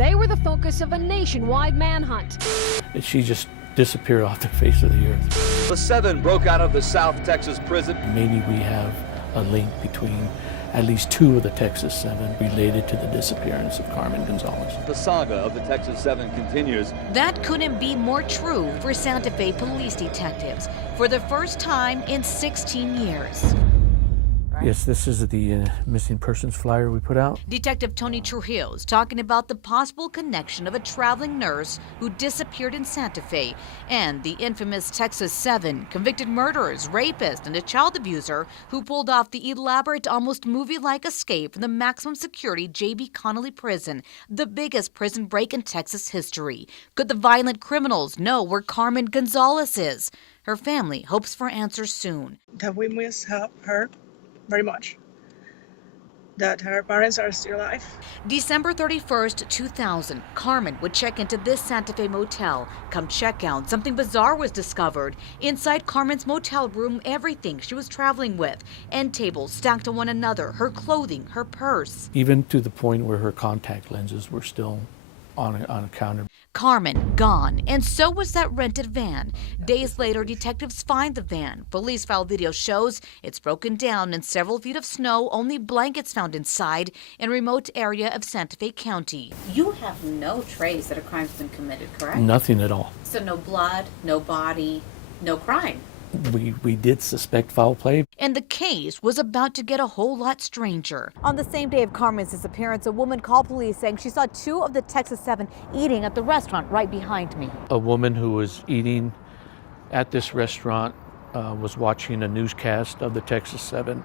They were the focus of a nationwide manhunt. She just disappeared off the face of the earth. The seven broke out of the South Texas prison. Maybe we have a link between at least two of the Texas Seven related to the disappearance of Carmen Gonzalez. The saga of the Texas Seven continues. That couldn't be more true for Santa Fe police detectives for the first time in 16 years. Yes, this is the missing persons flyer we put out. Detective Tony Trujillo's talking about the possible connection of a traveling nurse who disappeared in Santa Fe and the infamous Texas Seven, convicted murderers, rapist, and a child abuser who pulled off the elaborate, almost movie-like escape from the maximum security J.B. Connolly prison, the biggest prison break in Texas history. Could the violent criminals know where Carmen Gonzalez is? Her family hopes for answers soon. That we miss her very much. That her parents are still alive. December 31st, 2000, Carmen would check into this Santa Fe motel. Come check out, something bizarre was discovered. Inside Carmen's motel room, everything she was traveling with. End tables stacked on one another, her clothing, her purse. Even to the point where her contact lenses were still on a counter. Carmen gone, and so was that rented van. Days later, detectives find the van. Police file video shows it's broken down in several feet of snow, only blankets found inside in a remote area of Santa Fe County. You have no trace that a crime's been committed, correct? Nothing at all. So no blood, no body, no crime. We did suspect foul play. And the case was about to get a whole lot stranger. On the same day of Carmen's disappearance, a woman called police saying she saw two of the Texas Seven eating at the restaurant right behind me. A woman who was eating at this restaurant was watching a newscast of the Texas Seven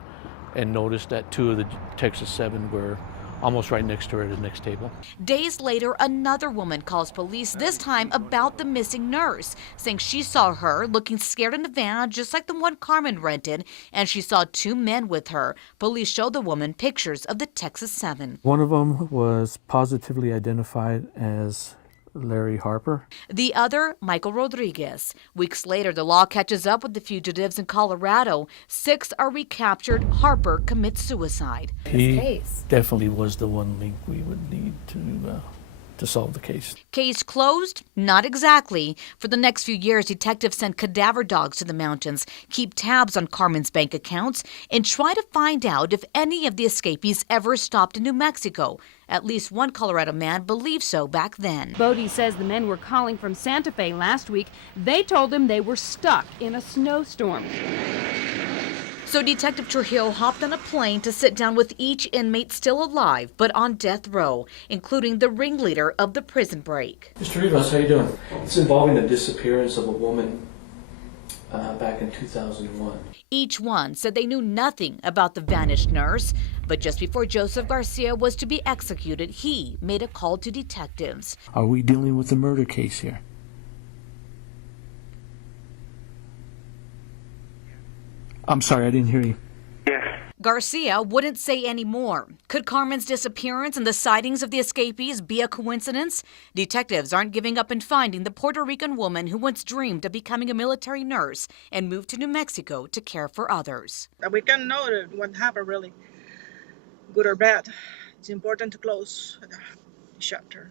and noticed that two of the Texas Seven were almost right next to her at the next table. Days later, another woman calls police, this time about the missing nurse, saying she saw her looking scared in the van, just like the one Carmen rented, and she saw two men with her. Police showed the woman pictures of the Texas Seven. One of them was positively identified as Larry Harper. The other, Michael Rodriguez. Weeks later, the law catches up with the fugitives in Colorado. 6 are recaptured. Harper commits suicide. He definitely was the one link we would need to solve the case. Case closed? Not exactly. For the next few years, detectives sent cadaver dogs to the mountains, keep tabs on Carmen's bank accounts, and try to find out if any of the escapees ever stopped in New Mexico. At least one Colorado man believed so back then. Bodie says the men were calling from Santa Fe last week. They told him they were stuck in a snowstorm. So Detective Trujillo hopped on a plane to sit down with each inmate still alive, but on death row, including the ringleader of the prison break. Mr. Rivas, how you doing? It's involving the disappearance of a woman back in 2001. Each one said they knew nothing about the vanished nurse, but just before Joseph Garcia was to be executed, he made a call to detectives. Are we dealing with a murder case here? I'm sorry, I didn't hear you. Garcia wouldn't say any more. Could Carmen's disappearance and the sightings of the escapees be a coincidence? Detectives aren't giving up in finding the Puerto Rican woman who once dreamed of becoming a military nurse and moved to New Mexico to care for others. We can know what happened really, good or bad. It's important to close the chapter.